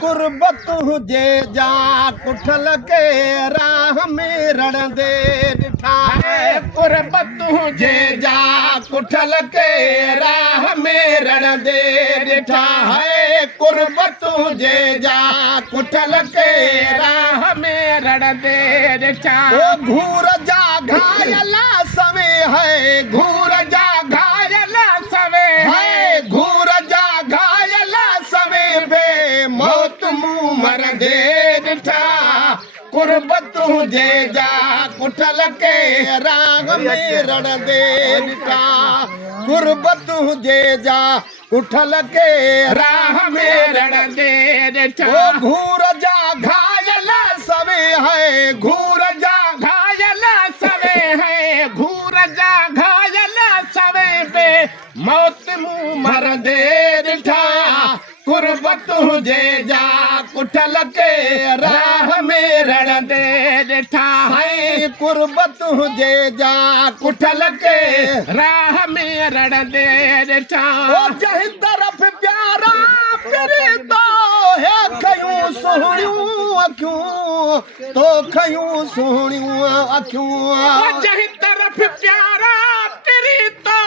कुर्बत हुजे जा कुठल के राह में रणदे ॾिठा कुर्बत हुजे जा कुठल के राह में रणदे ॾिठा है कुर्बत हुजे जा कुठल के राह में रणदे ॾिठा घूर जा घायल सवे है घूर जा घायल सवे है घूर जा घायल सवे बे मौत मुंह मरदे ॾिठा कुर्बत हुजे जा कुठल के राह में रणदे ॾिठा कुर्बत हुजे जा कुठल के राह में रणदे ॾिठा घूर जा घायल सवे है घूर जा घायल सवे है घूर जा घायल सवे पे मौत मुंह मरदे ॾिठा कुर्बत हुजे जा कुठल के राह में रणदे ॾिठा है कुर्बत हुजे जा कुठल के राह में रणदे ॾिठा जंहिं तरफ़ प्यारा फिरे तो है खयूं सुहिणियूं अखियूं तो खयूं सुहिणियूं अखियूं जंहिं तरफ़ प्यारा फिरे तो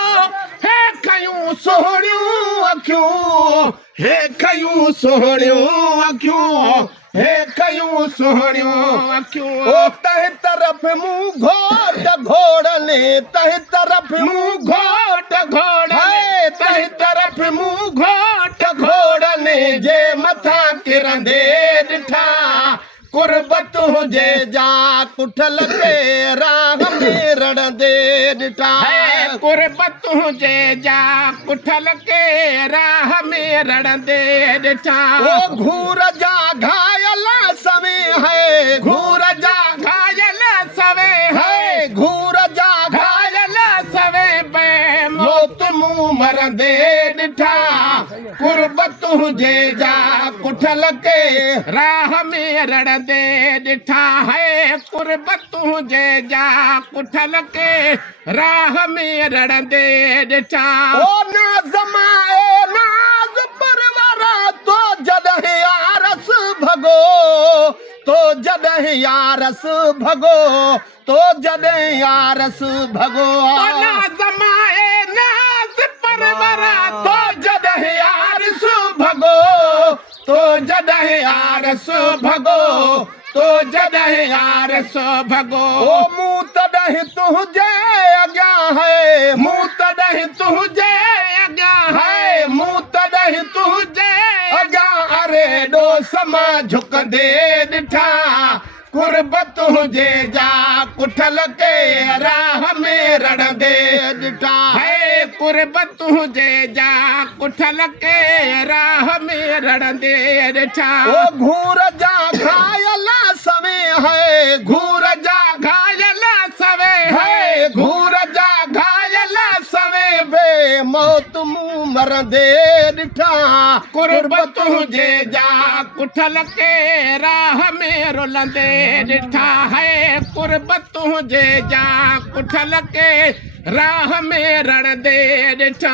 है खयूं सुहिणियूं अखियूं हे खयूं सुहिणियूं अखियूं हे खयूं सुहिणियूं अखियूं ओ तंहिं तरफ़ मुंहुं घोट घोड़ने तंहिं तरफ़ मुंहुं घोट घोड़ने तंहिं तरफ़ मुंहुं घोट घोड़ने जे मथां किरंदे ॾिठा कुर्बत हुजे जा कुठल के राह में रणदे ॾिठा कुर्बत हुजे जा कुठल के राह में रणदे ॾिठा ओ घूर जा घायल सवे है घूर जा घायल सवे है घूर जा घायल सवे बे मौत मुंह मरदे ॾिठा कुर्बत हुजे जा कुठल के राह में रणदे ॾिठा है कुर्बत हुजे जा कुठल के राह में रणदे ॾिठा ओ नाज़मा ए नाज़ परवरा तो जॾहिं यारस भगो तो जॾहिं यारस भगो तो जॾहिं यारस भगो नाज़मा ए नाज़ परवरा तो जॾहिं यारस भगो तो जॾहिं यारस भगो तो जॾहिं यारस भगो ओ मूं तॾहिं तुंहिंजे अॻियां है मूं तॾहिं तुंहिंजे अॻियां है मूं तॾहिं तुंहिंजे अॻियां अरे ॾोस मां झुकंदे ॾिठा कुर्बत हुजे जा कुठल के राह में रणदे ॾिठा है कुर्बत हुजे जा कुठल के राह में रणदे ॾिठा ओ घूर जा घायल सवे है घूर जा घायल सवे है घूर जा घायल सवे बे मौत मुंह मरदे ॾिठा कुर्बत हुजे जा कुठल के राह में रुलंदे ॾिठा है कुर्बत हुजे जा कुठल के राह में रणदे ॾिठा।